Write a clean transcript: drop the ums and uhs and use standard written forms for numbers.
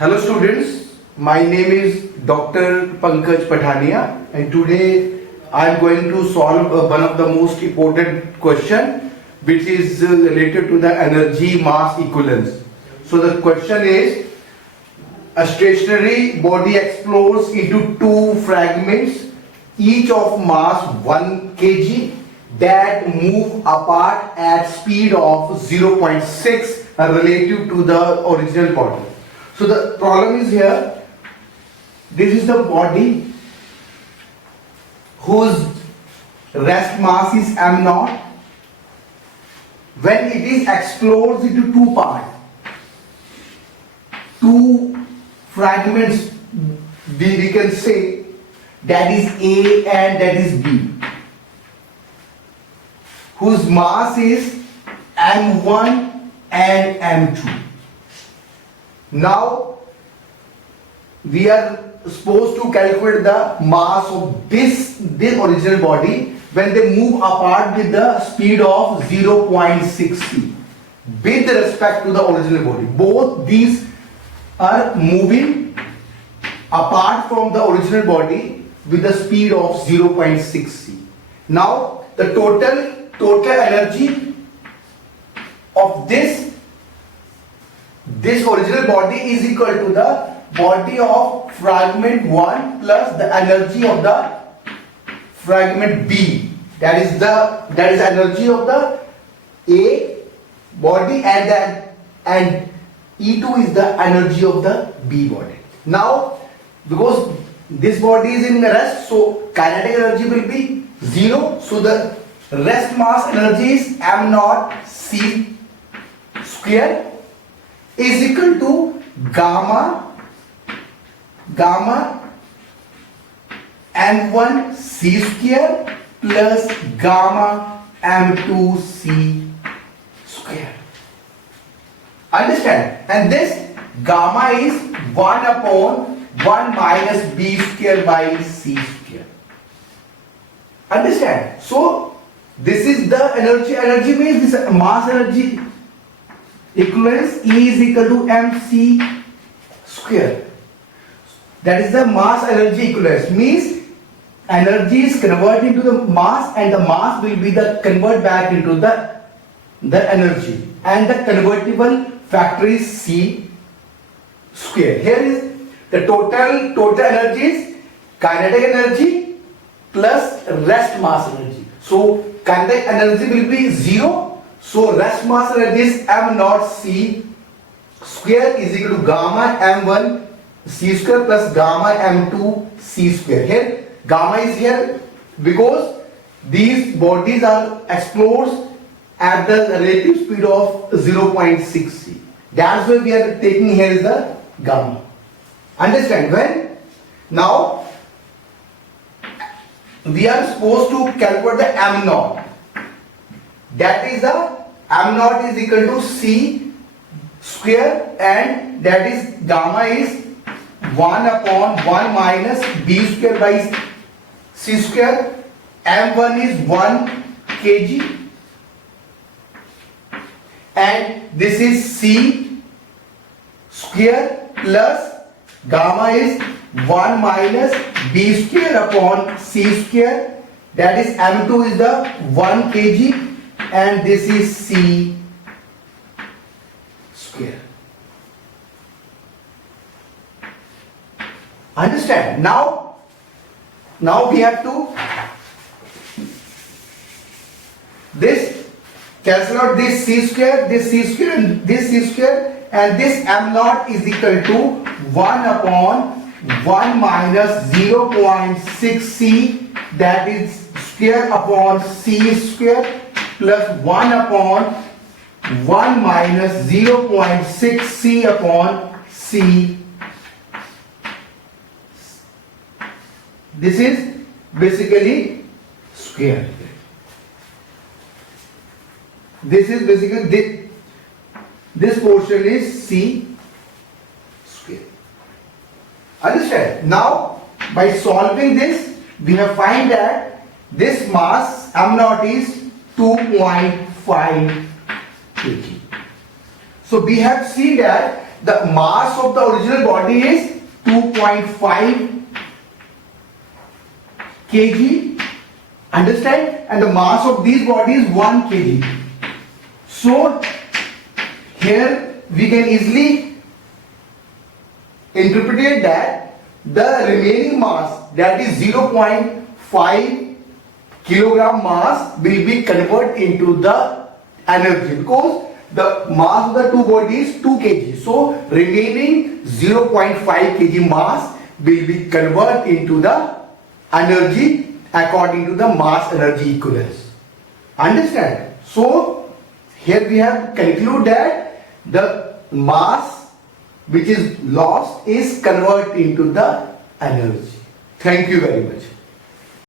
Hello students, my name is Dr. Pankaj Pathania and today I am going to solve one of the most important question which is related to the energy mass equivalence. So the question is, a stationary body explodes into two fragments each of mass 1 kg that move apart at speed of 0.6 relative to the original body. So the problem is here, this is the body whose rest mass is m naught. When it is explodes into two parts, two fragments, we can say that is A and that is B, whose mass is m1 and m2. Now we are supposed to calculate the mass of this original body when they move apart with the speed of 0.60 with respect to the original body. Both these are moving apart from the original body with the speed of 0.60. Now the total energy of this original body is equal to the body of fragment 1 plus the energy of the fragment B. That is energy of the A body and E2 is the energy of the B body. Now because this body is in rest, so kinetic energy will be 0. So the rest mass energy is m naught c square is equal to gamma m1 c square plus gamma m2 c square. Understand? And this gamma is 1 upon 1 minus b square by c square. Understand? So this is the energy. Energy means this mass energy equivalence E is equal to mc square. That is the mass energy equivalence. Means energy is converted into the mass and the mass will be the convert back into the energy, and the convertible factor is c square. Here is the total energy is kinetic energy plus rest mass energy. So kinetic energy will be 0. So rest mass energy is m naught c square is equal to gamma m1 c square plus gamma m2 c square. Here gamma is here because these bodies are explodes at the relative speed of 0.60. That's why we are taking here is the gamma. Understand? When now we are supposed to calculate the m naught. That is the m naught is equal to c square and that is gamma is 1 upon 1 minus b square by c square. m1 is 1 kg and this is c square plus gamma is 1 minus b square upon c square, that is m2 is the 1 kg and this is c square. Understand? Now we have to cancel out this c square, this c square and this c square, and this m naught is equal to 1 upon 1 minus 0.6c, that is square upon c square plus 1 upon 1 minus 0.6c upon c. This is basically square. This is basically this portion is c square. Understand? Now by solving this we have find that this mass m naught is 2.5 kg. So we have seen that the mass of the original body is 2.5 kg, understand, and the mass of this body is 1 kg. So here we can easily interpret that the remaining mass, that is 0.5 kilogram mass, will be converted into the energy, because the mass of the two bodies is 2 kg. So remaining 0.5 kg mass will be converted into the energy according to the mass energy equivalence. Understand? So here we have concluded that the mass which is lost is converted into the energy. Thank you very much.